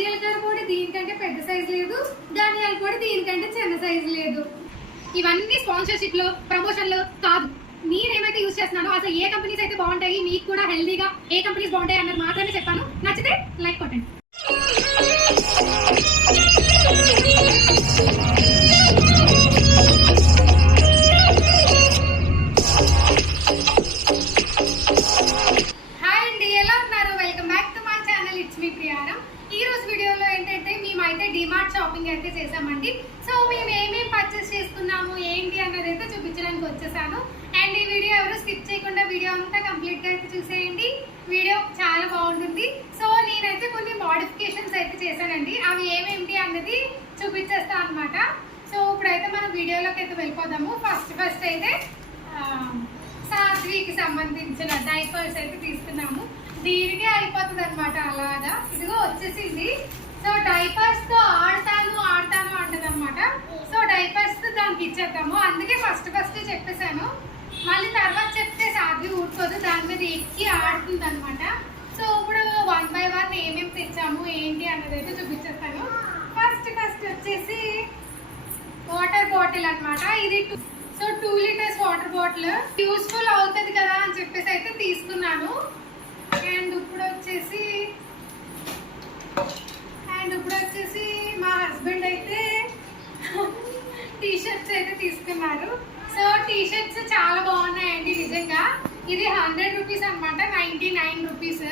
జీలకర్ర పొడి దీనికంటే పెద్ద సైజు లేదు, ధనియాల పొడి దీనికంటే చిన్న సైజు లేదు. ఇవన్నీ స్పాన్సర్షిప్ లో ప్రమోషన్ లో కాదు. మీరేమైతే యూజ్ చేస్తున్నారో అసలు ఏ కంపెనీస్ అయితే బాగుంటాయి, మీకు కూడా హెల్దీగా ఏ కంపెనీస్ బాగుంటాయి అన్నది మాత్రమే చెప్పాను. నచ్చితే లైక్ కొట్టండి. హాయ్ అండి, ఎలా ఉన్నారు? Welcome back to my channel. It's me Priyaram. ఈ రోజు వీడియోలో ఏంటంటే మేమైతే డిమార్ట్ షాపింగ్ అయితే చేసామండి. సో మేము ఏమేమి పర్చేస్ చేసుకున్నాము ఏంటి అన్నది అయితే చూపించడానికి వచ్చేసాను. అండ్ ఈ వీడియో ఎవరు స్కిప్ చేయకుండా వీడియో అంతా కంప్లీట్ గా అయితే చూసేయండి. వీడియో చాలా బాగుంటుంది. సో నేనైతే కొన్ని మోడిఫికేషన్స్ అయితే చేశానండి. అవి ఏమేంటి అన్నది చూపించేస్తాను అనమాట. సో ఇప్పుడైతే మనం వీడియోలోకి అయితే వెళ్ళిపోదాము. ఫస్ట్ అయితే సాధ్వికి సంబంధించిన డైపర్స్ అయితే తీసుకున్నాము. దీనికే అయిపోతుంది అనమాట. అలాగా ఇదిగో వచ్చేసింది. సో డైపర్స్ తో ఆడతాను అంటది అనమాట. సో డైపర్స్ తో దానికి ఇచ్చేద్దాము. అందుకే ఫస్ట్ చెప్పేశాను. మళ్ళీ తర్వాత చెప్తే సాధ్వి ఊరుకోదు, దాని మీద ఎక్కి ఆడుతుంది అనమాట. సో ఇప్పుడు 1 by 1 ఏమేమి తెచ్చాము ఏంటి అన్నది అయితే చూపించేస్తాను. ఫస్ట్ వచ్చేసి వాటర్ బాటిల్ అనమాట. ఇది 2 లీటర్స్ వాటర్ బాటిల్ యూస్ఫుల్ అవుతుంది కదా అని చెప్పేసి అయితే తీసుకున్నాను. అండ్ ఇప్పుడు వచ్చేసి మా హస్బెండ్ అయితే టీ-షర్ట్స్ అయితే తీసుకున్నారు. సో టీ-షర్ట్స్ చాలా బాగున్నాయండి నిజంగా. ఇది 100 రూపీస్ అనమాట, 99 రూపీస్.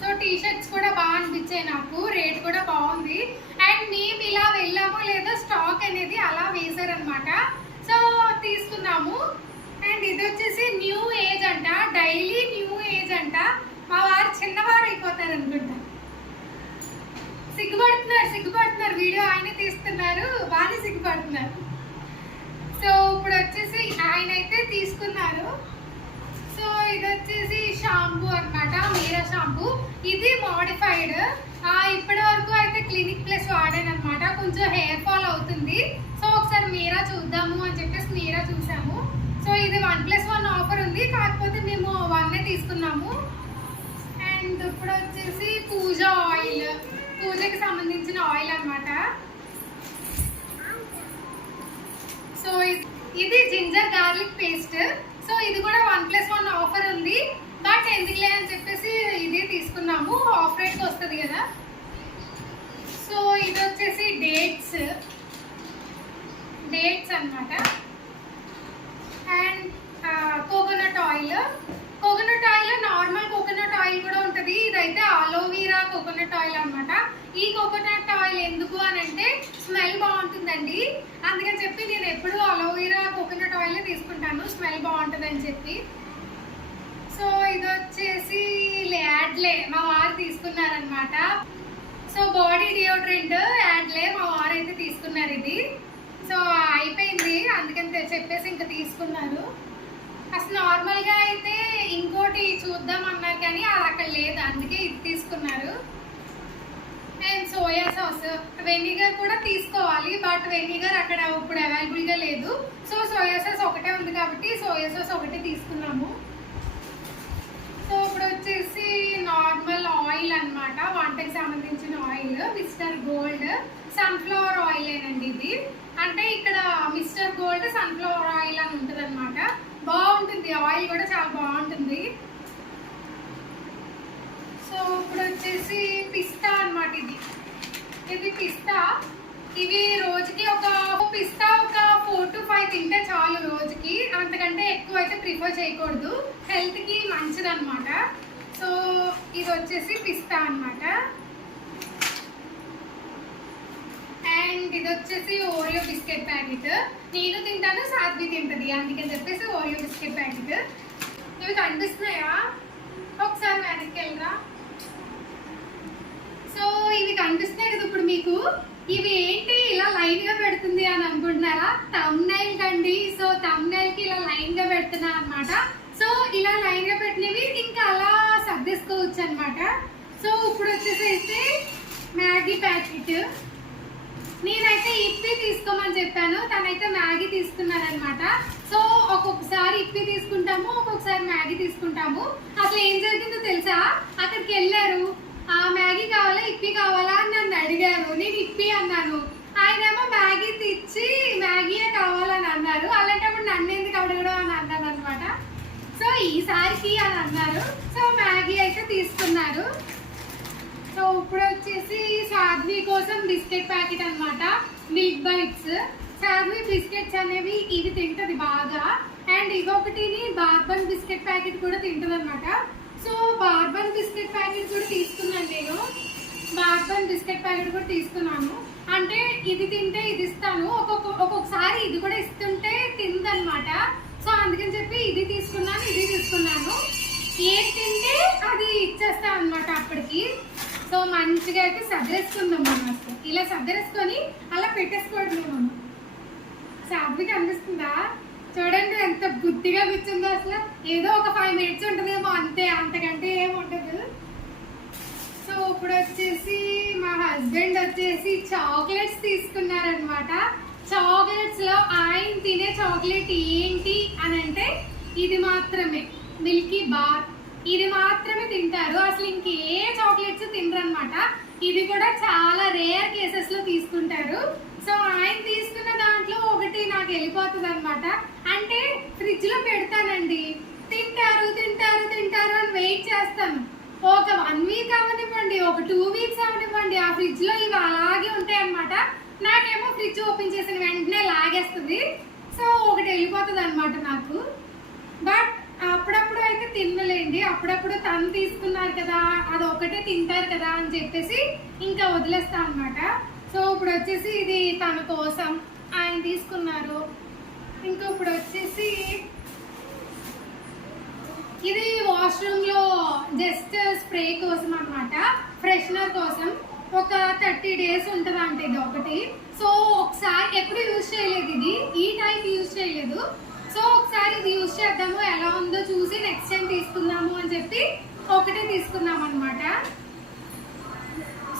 సో టీ-షర్ట్స్ కూడా బాగా అనిపించాయి నాకు, రేట్ కూడా బాగుంది. అండ్ మేము ఇలా వెళ్ళామో లేదో స్టాక్ అనేది అలా వేశారనమాట. సో తీసుకున్నాము. అండ్ ఇది వచ్చేసి న్యూ ఏజ్ అంట, డైలీ న్యూ ఏజ్ అంట. మా వారు చిన్నవారు అయిపోతారు అనుకుంటా. సిగ్గుపడుతున్నారు వీడియో ఆయనే తీస్తున్నారు, బాగానే సిగ్గుపడుతున్నారు. సో ఇప్పుడు వచ్చేసి ఆయన అయితే తీసుకున్నారు. సో ఇది వచ్చేసి షాంపూ అనమాట, మీరా షాంపూ. ఇది మోడిఫైడ్. ఇప్పటి వరకు అయితే క్లినిక్ ప్లస్ వాడాను అనమాట. కొంచెం హెయిర్ ఫాల్ అవుతుంది. సో ఒకసారి మీరా చూద్దాము అని చెప్పేసి మీరా చూసాము. సో ఇది 1+1 ఆఫర్ ఉంది, కాకపోతే మేము 1 తీసుకున్నాము. అండ్ ఇప్పుడు వచ్చేసి పూజకి సంబంధించిన ఆయిల్ అనమాట. సో ఇది జింజర్ గార్లిక్ పేస్ట్. సో ఇది కూడా 1+1 ఆఫర్ ఉంది, బట్ ఎందుకులే అని చెప్పేసి ఇది తీసుకున్నాము, ఆఫ్ రేట్కి వస్తుంది కదా. సో ఇది వచ్చేసి డేట్స్ అనమాట. And coconut oil normal coconut oil కూడా ఉంటుంది. ఇదైతే అలోవీరా కోకోనట్ ఆయిల్ అనమాట. ఈ కోకోనట్ ఆయిల్ ఎందుకు అని అంటే స్మెల్ బాగుంటుందండి, అందుకని చెప్పి నేను ఎప్పుడు అలోవీరా కోకోనట్ ఆయిల్ తీసుకుంటాను, స్మెల్ బాగుంటుంది అని చెప్పి. సో ఇది వచ్చేసి యాడ్లే మా వారు తీసుకున్నారనమాట. సో బాడీ డియోడ్రెంట్ యాడ్లే మా వారు అయితే తీసుకున్నారు ఇది. సో అయిపోయింది, అందుకని చెప్పేసి ఇంకా తీసుకున్నారు. అసలు నార్మల్గా అయితే ఇంకోటి చూద్దాం అన్నారు కానీ అది అక్కడ లేదు, అందుకే ఇది తీసుకున్నారు. అండ్ సోయా సాస్, వెనిగర్ కూడా తీసుకోవాలి, బట్ వెనిగర్ అక్కడ ఇప్పుడు అవైలబుల్గా లేదు. సో సోయా సాస్ ఒకటే ఉంది కాబట్టి సోయా సాస్ ఒకటే తీసుకున్నాము. సో ఇప్పుడు వచ్చేసి నార్మల్ ఆయిల్ అనమాట, వంటకి సంబంధించిన oil. Mister gold sunflower oil ఏనండి ఇది. అంటే ఇక్కడ మిస్టర్ గోల్డ్ సన్ఫ్లవర్ ఆయిల్ అని ఉంటుంది అనమాట. బాగుంటుంది, ఆయిల్ కూడా చాలా బాగుంటుంది. సో ఇప్పుడు వచ్చేసి పిస్తా అనమాట. ఇది పిస్తా. ఇవి రోజుకి ఒక 4 to 5 తింటే చాలు రోజుకి, అంతకంటే ఎక్కువ అయితే ప్రిఫర్ చేయకూడదు, హెల్త్కి మంచిది అనమాట. సో ఇది వచ్చేసి పిస్తా అనమాట. అండ్ ఇది వచ్చేసి ఓరియో బిస్కెట్ ప్యాకెట్. నేను తింటాను, సాధ్వి తింటుంది, అందుకని చెప్పేసి ఓరియో బిస్కెట్ ప్యాకెట్. ఇవి కనిపిస్తున్నాయా? ఒకసారి వెనక్కి వెళ్ళరా. సో ఇవి కనిపిస్తున్నాయి కదా ఇప్పుడు మీకు. ఇవి ఏంటి ఇలా లైన్ గా పెడుతుంది అని అనుకుంటున్నారా? థంబ్నైల్ కండి. సో థంబ్నైల్ కి ఇలా లైన్ గా పెడుతున్నా అనమాట. సో ఇలా లైన్ గా పెట్టినవి ఇంకా అలా సర్దేసుకోవచ్చు అనమాట. సో ఇప్పుడు వచ్చేసి మ్యాగీ ప్యాకెట్. నేనైతే ఇప్పి తీసుకోమని చెప్పాను, తనైతే మ్యాగీ తీసుకున్నారనమాట. సో ఒక్కొక్కసారి ఇప్పి తీసుకుంటాము, ఒక్కొక్కసారి మ్యాగీ తీసుకుంటాము. అసలు ఏం జరిగిందో తెలుసా? అక్కడికి వెళ్ళారు, మ్యాగీ కావాలా ఇప్పి కావాలా అని నన్ను అన్నాను. ఆయనేమో మ్యాగీ తెచ్చి మ్యాగీయే కావాలని అన్నారు. అలాంటప్పుడు నన్ను ఎందుకు అడగడం అని అన్నాను అనమాట. సో ఈసారికి అని అన్నారు. సో మ్యాగీ అయితే తీసుకున్నారు. సో ఇప్పుడు వచ్చేసి సాధ్వి కోసం బిస్కెట్ ప్యాకెట్ అన్నమాట, మిల్క్ బైట్స్. సాధ్వి బిస్కెట్స్ అనేవి ఇవి తింటది బాగా. అండ్ ఇవొకటిని బార్బన్ బిస్కెట్ ప్యాకెట్ కూడా తింటది అనమాట. సో బార్బన్ బిస్కెట్ ప్యాకెట్ కూడా తీసుకున్నాను నేను. బార్బన్ బిస్కెట్ ప్యాకెట్ కూడా తీసుకున్నాను. అంటే ఇది తింటే ఇది ఇస్తాను, ఒక్కొక్కసారి ఇది కూడా ఇస్తుంటే తిందనమాట. సో అందుకని చెప్పి ఇది తీసుకున్నాను, ఇది తీసుకున్నాను. ఏది తింటే అది ఇచ్చేస్తాను అనమాట అప్పటికి. సో మంచిగా అయితే సర్దేసుకుందాం మనం. అసలు ఇలా సర్దేసుకొని అలా పెట్టేసుకోవడం మనం. సాధ్వికి అనిపిస్తుందా? చూడండి ఎంత బుద్ధిగా కూర్చుందో. అసలు ఏదో ఒక 5 minutes ఉంటుందేమో అంతే, అంతకంటే ఏముంటదు. సో ఇప్పుడు వచ్చేసి మా హస్బెండ్ వచ్చేసి చాక్లెట్స్ తీసుకున్నారనమాట. చాక్లెట్స్ లో ఆయన తినే చాక్లెట్ ఏంటి అని అంటే ఇది మాత్రమే, మిల్కీ బార్. ఇది మాత్రమే తింటారు, అసలు ఇంకే చాక్లెట్స్ తినరు అనమాట. ఇది కూడా చాలా రేర్ కేసెస్ లో తీసుకుంటారు. సో ఆయన తీసుకున్న దాంట్లో ఒకటి నాకు వెళ్ళిపోతుంది అనమాట. అంటే ఫ్రిడ్జ్ లో పెడతానండి, తింటారు తింటారు తింటారు అని వెయిట్ చేస్తాను. ఒక 1 week అవనివ్వండి, ఒక 2 weeks అవనివ్వండి, ఆ ఫ్రిడ్జ్ లో ఇవి అలాగే ఉంటాయి అనమాట. నాకేమో ఫ్రిడ్జ్ ఓపెన్ చేసిన వెంటనే లాగేస్తుంది. సో ఒకటి వెళ్ళిపోతుంది అనమాట నాకు. బట్ అప్పుడప్పుడు అయితే తినలేండి, అప్పుడప్పుడు తను తీసుకున్నారు కదా, అది ఒకటే తింటారు కదా అని చెప్పేసి ఇంకా వదిలేస్తాను అనమాట. సో ఇప్పుడు వచ్చేసి ఇది తన కోసం ఆయన తీసుకున్నారు. ఇంకా ఇప్పుడు వచ్చేసి ఇది వాష్రూమ్ లో జస్ట్ స్ప్రే కోసం అన్నమాట, ఫ్రెషనర్ కోసం. ఒక 30 days ఉంటుంది అంటే ఇది ఒకటి. సో ఒకసారి ఎప్పుడు యూజ్ చేయలేదు, ఇది ఈ టైప్ యూజ్ చేయలేదు. సో ఒకసారి ఇది యూజ్ చేద్దాము, ఎలా ఉందో చూసి నెక్స్ట్ టైం తీసుకుందాము అని చెప్పి ఒకటే తీసుకున్నాం అనమాట.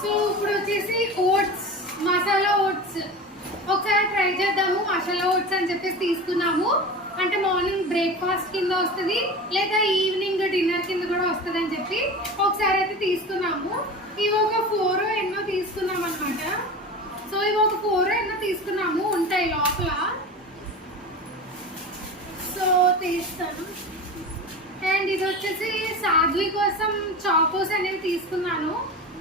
సో ఇప్పుడు వచ్చేసి ఓట్స్, మసాలా ఓట్స్ ఒకసారి ట్రై చేద్దాము. మసాలా ఓట్స్ అని చెప్పేసి తీసుకున్నాము. అంటే మార్నింగ్ బ్రేక్ఫాస్ట్ కింద వస్తుంది, లేదా ఈవినింగ్ డిన్నర్ కింద కూడా వస్తుంది అని చెప్పి ఒకసారి అయితే తీసుకున్నాము. ఇవి ఒక 4 ఎన్నో తీసుకున్నాం అనమాట. సో ఇవి ఒక 4 ఎన్నో తీసుకున్నాము, ఉంటాయి లోపల. సో తీస్తాను. అండ్ ఇది వచ్చేసి సాధ్వి కోసం చాకోస్ అనేవి తీసుకున్నాను.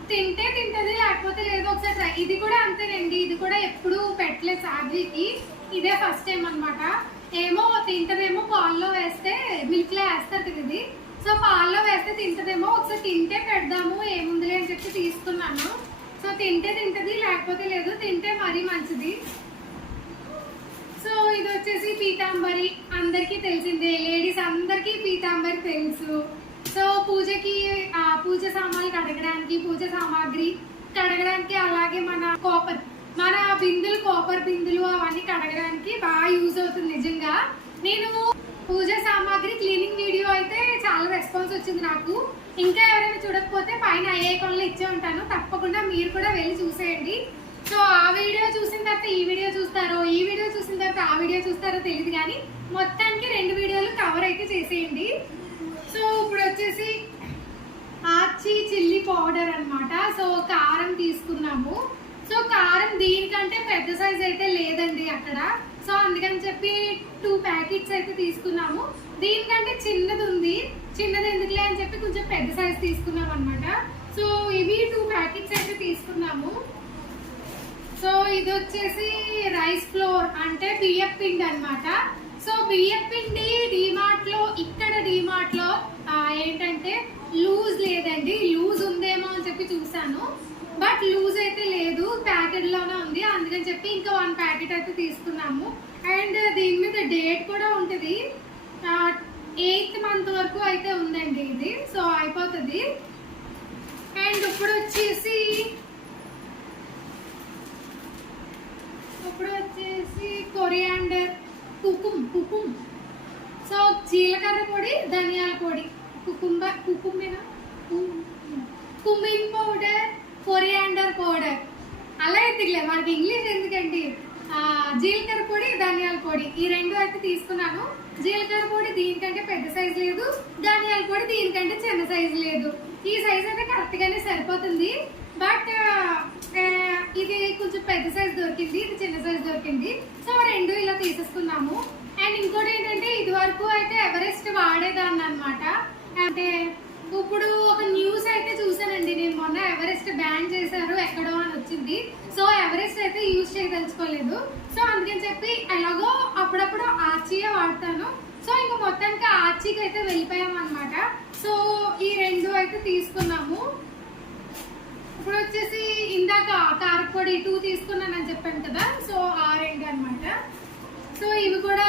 తింటే తింటది, లేకపోతే లేదు ఒకసారి ట్రై. ఇది కూడా అంతేనండి, ఇది కూడా ఎప్పుడు పెట్టలేదు సాధ్వికి, ఇదే ఫస్ట్ టైం అనమాట. ఏమో తింటదేమో, పాల్లో వేస్తే, మిల్క్ లో వేస్తారు కదా ఇది. సో పాల్లో వేస్తే తింటదేమో, ఒకసారి తింటే పెడదాము ఏముందిలే అని చెప్పి తీసుకున్నాను. సో తింటే తింటది, లేకపోతే లేదు. తింటే మరీ మంచిది. సో ఇది వచ్చేసి పీతాంబరి, అందరికీ తెలిసిందే, లేడీస్ అందరికీ పీతాంబరి తెలుసు. సో పూజకి పూజ సామాన్లు కడగడానికి, పూజ సామాగ్రి కడగడానికి, అలాగే మన బిందులు, కాపర్ బిందులు అవన్నీ కడగడానికి బాగా యూజ్ అవుతుంది నిజంగా. నేను పూజ సామాగ్రి క్లీనింగ్ వీడియో అయితే చాలా రెస్పాన్స్ వచ్చింది నాకు. ఇంకా ఎవరైనా చూడకపోతే పైన ఐకాన్లో ఇచ్చే ఉంటాను, తప్పకుండా మీరు కూడా వెళ్ళి చూసేయండి. సో ఆ వీడియో చూసిన తర్వాత ఈ వీడియో చూస్తారో, ఈ వీడియో చూసిన తర్వాత ఆ వీడియో చూస్తారో తెలియదు, కానీ మొత్తానికి 2 వీడియోలు కవర్ అయితే చేసేయండి. సో ఇప్పుడు వచ్చేసి ఆచి చిల్లీ పౌడర్ అన్నమాట. సో కారం తీసుకున్నాము. సో కారం దీనికంటే పెద్ద సైజ్ అయితే లేదండి అక్కడ. సో అందుకని చెప్పి 2 ప్యాకెట్స్ అయితే తీసుకున్నాము. దీనికంటే చిన్నది ఉంది, చిన్నది ఎందుకులే అని చెప్పి కొంచెం పెద్ద సైజ్ తీసుకున్నాం అనమాట. సో ఇవి 2 ప్యాకెట్స్ అయితే తీసుకున్నాము. సో ఇది వచ్చేసి రైస్ ఫ్లోర్, అంటే బియ్యం పిండి అనమాట. సో బియ్యం పిండి డిమార్ట్ లో, ఇక్కడ డిమార్ట్ లో ఏంటంటే లూజ్ లేదండి, లూజ్ ఉందేమో అని చెప్పి చూసాను, బట్ లూజ్ అయితే లేదు, ప్యాకెట్ లోనే ఉంది. అందుకని చెప్పి ఇంకా 1 ప్యాకెట్ అయితే తీసుకున్నాము. అండ్ దీని మీద డేట్ కూడా ఉంటుంది, 8th month వరకు అయితే ఉందండి ఇది. సో అయిపోతుంది. అండ్ ఇప్పుడు వచ్చేసి కొరియాండర్, కుకుమ్. సో జీలకర్ర పొడి, ధనియాల పొడి, కుమిన్ పౌడర్, కొరియాండర్ పౌడర్. అలా అయితే మనకి ఇంగ్లీష్ ఎందుకండి. జీలకర్ర పొడి, ధనియాల పొడి, ఈ 2 అయితే తీసుకున్నాను. జీలకర్ర పొడి దీనికంటే పెద్ద సైజు లేదు, ధనియాల పొడి దీనికంటే చిన్న సైజు లేదు. ఈ సైజ్ అయితే కరెక్ట్ గానే సరిపోతుంది. బట్ ఇది కొంచెం పెద్ద సైజ్ దొరికింది, ఇది చిన్న సైజ్ దొరికింది. సో రెండు ఇలా తీసేసుకున్నాము. అండ్ ఇంకోటి ఏంటంటే ఇది వరకు అయితే ఎవరెస్ట్ వాడేదాన్ని అనమాట. అంటే ఇప్పుడు ఒక న్యూస్ అయితే చూసానండి నేను మొన్న, ఎవరెస్ట్ బ్యాన్ చేశారు ఎక్కడో అని వచ్చింది. సో ఎవరెస్ట్ అయితే యూజ్ చేయదలుచుకోలేదు. సో అందుకని చెప్పి ఎలాగో అప్పుడప్పుడు ఆర్చీయే వాడతాను. సో ఇంకా మొత్తానికి ఆర్చీకి అయితే వెళ్ళిపోయాం అనమాట. సో ఈ రెండు అయితే తీసుకున్నాము. ఇప్పుడు వచ్చేసి ఇందాక కారపొడి 2 తీసుకున్నానని చెప్పాను కదా, సో ఆ రెండు అనమాట. సో ఇవి కూడా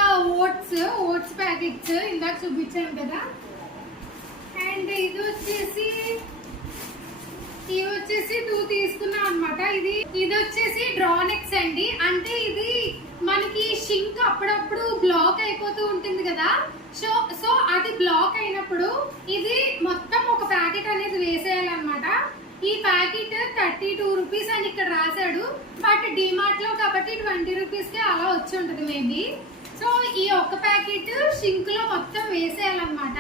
ఓట్స్ ప్యాకెట్స్ ఇందాక చూపించాను కదా. అండ్ ఇది వచ్చేసి 2 తీసుకున్నాం అనమాట. ఇది వచ్చేసి డ్రానెక్స్ అండి. అంటే ఇది మనకి షింక్ అప్పుడప్పుడు బ్లాక్ అయిపోతూ ఉంటుంది కదా. సో అది బ్లాక్ అయినప్పుడు ఇది మొత్తం ఒక ప్యాకెట్ అనేది వేసేయాలన్నమాట. ఈ ప్యాకెట్ 32 రూపీస్ అని ఇక్కడ రాశాడు, బట్ డిమార్ట్ లో కాబట్టి 20 రూపీస్ కి అలా వచ్చి ఉంటుంది మేబీ. సో ఈ ఒక్క ప్యాకెట్ షింక్ లో మొత్తం వేసేయాలన్నమాట.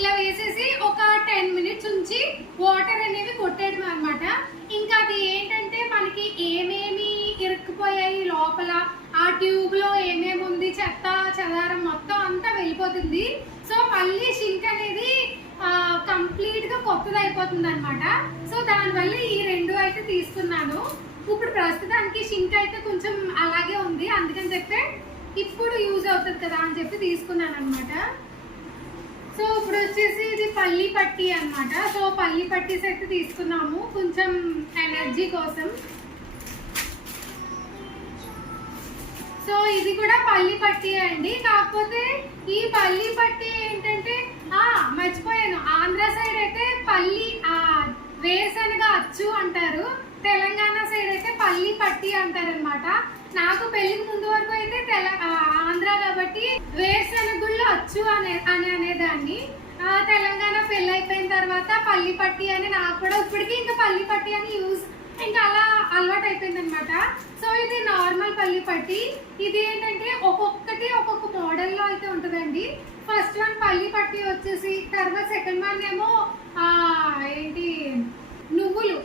ఇలా వేసేసి ఒక 10 మినిట్స్ ఉంచి వాటర్ అనేవి కొట్టేయడం అనమాట. ఇంకా అది ఏంటంటే మనకి ఏమేమి ఇరుక్కుపోయాయి లోపల, ఆ ట్యూబ్ లో ఏమేమి ఉంది, చెత్త చెదారం మొత్తం అంతా వెళ్ళిపోతుంది. సో మళ్ళీ షింక్ అనేది కంప్లీట్ గా కొత్తది అయిపోతుంది అనమాట. సో దానివల్ల ఈ రెండు అయితే తీసుకున్నాను. ఇప్పుడు ప్రస్తుతానికి షింక్ అయితే కొంచెం అలాగే ఉంది, అందుకని చెప్పి ఇప్పుడు యూజ్ అవుతుంది కదా అని చెప్పి తీసుకున్నాను అనమాట. సో ఇప్పుడు వచ్చేసి ఇది పల్లి పట్టి అన్నమాట. సో పల్లి పట్టీస్ అయితే తీసుకున్నాము కొంచెం ఎనర్జీ కోసం. సో ఇది కూడా పల్లి పట్టి అండి, కాకపోతే ఈ పల్లి పట్టి ఏంటంటే మర్చిపోయాను, ఆంధ్ర సైడ్ అయితే పల్లి వేరుశనగ అచ్చు అంటారు, తెలంగాణ సైడ్ అయితే పల్లి పట్టి అంటారు అనమాట. నాకు పెళ్లికి ముందు వరకు అయితే ఆంధ్ర కాబట్టి వేరుశనగుళ్ళు అచ్చు అనేదాన్ని. తెలంగాణ పెళ్ళి అయిపోయిన తర్వాత పల్లి పట్టి అని నాకు కూడా ఇప్పటికీ ఇంకా పల్లి పట్టి అని ఇంకా అలా అలవాటు అయిపోయింది అనమాట. సో ఇది నార్మల్ పల్లి పట్టి. ఇది ఏంటంటే ఒక్కొక్కటి ఒక్కొక్క మోడల్లో అయితే ఉంటుందండి. ఫస్ట్ వన్ పల్లి పట్టి వచ్చేసి, తర్వాత సెకండ్ వన్ ఏమో ఏంటి నువ్వులు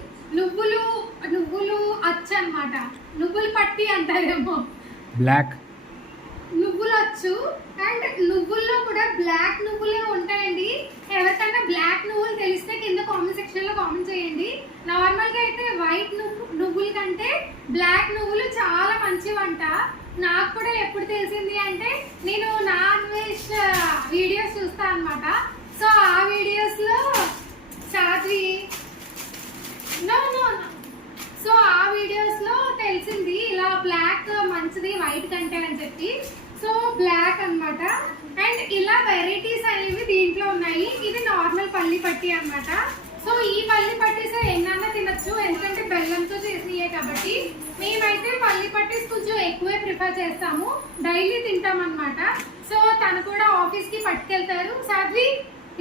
అచ్చు అనమాట, నువ్వులు పట్టి అంటారేమో, బ్లాక్ నువ్వులు అచ్చు. అండ్ నువ్వుల్లో కూడా బ్లాక్ నువ్వులే ఉంటాయండి. ఎవరికైనా బ్లాక్ నువ్వులు తెలిస్తే కింద కామెంట్ సెక్షన్ లో కామెంట్ చేయండి. నార్మల్ గా అయితే వైట్ నువ్వుల కంటే బ్లాక్ నువ్వులు చాలా మంచివంట. నాకు కూడా ఎప్పుడు తెలిసింది అంటే నేను నాన్ వెజ్ వీడియోస్ చూస్తా అనమాట. సో ఆ వీడియోస్ లో సాధ్వి సో ఆ వీడియోస్ లో తెలిసింది ఇలా బ్లాక్ మంచిది వైట్ కంటే అని చెప్పి. సో బ్లాక్ అన్నమాట. అండ్ ఇలా వెరైటీస్ అనేవి దీంట్లో ఉన్నాయి. ఇది నార్మల్ పల్లి పట్టి అన్నమాట. సో ఈ పల్లి పట్టీస్ ఎన్నన్నా తినచ్చు, ఎందుకంటే బెల్లంతో చేసినయే కాబట్టి. మేమైతే పల్లి పట్టీస్ కొంచెం ఎక్కువే ప్రిఫర్ చేస్తాము, డైలీ తింటాం అన్నమాట. సో తను కూడా ఆఫీస్ కి పట్టుకెళ్తారు. సాధ్వి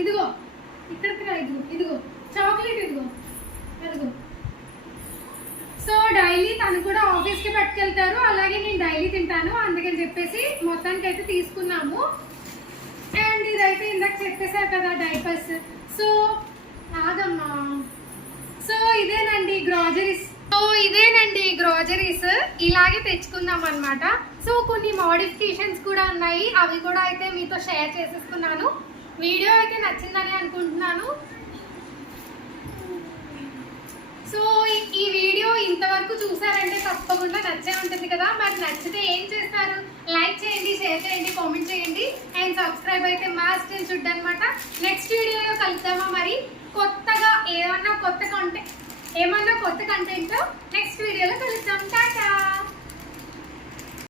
ఇదిగో ఇక్కడికి రా, ఇదిగో చాక్లెట్, ఇదిగో. సో డైలీ తను కూడా ఆఫీస్ కి పట్టుకెళ్తారు, అలాగే నేను డైలీ తింటాను, అందుకని చెప్పేసి మొత్తానికి అయితే తీసుకున్నాము. అండ్ ఇదైతే ఇందాక చెప్పేశారు కదా డైపర్స్. సో ఆగమ్మా. సో ఇదేనండి గ్రాజరీస్ ఇలాగే తెచ్చుకుందాం అనమాట. సో కొన్ని మోడిఫికేషన్స్ కూడా ఉన్నాయి, అవి కూడా అయితే మీతో షేర్ చేసేసుకున్నాను. వీడియో అయితే నచ్చిందని అనుకుంటున్నాను. సో ఈ వీడియో ఇంతవరకు చూసారంటే తప్పకుండా నచ్చే ఉంటుంది కదా. మరి నచ్చితే ఏం చేస్తారు? లైక్ చేయండి, షేర్ చేయండి, కామెంట్ చేయండి, అండ్ సబ్స్క్రైబ్ అయితే మస్ట్ చూడనమాట. నెక్స్ట్ వీడియోలో కలుద్దామా మరి కొత్తగా ఏమన్నా కొత్త కంటెంట్ నెక్స్ట్ వీడియోలో కలుద్దాం. టాటా.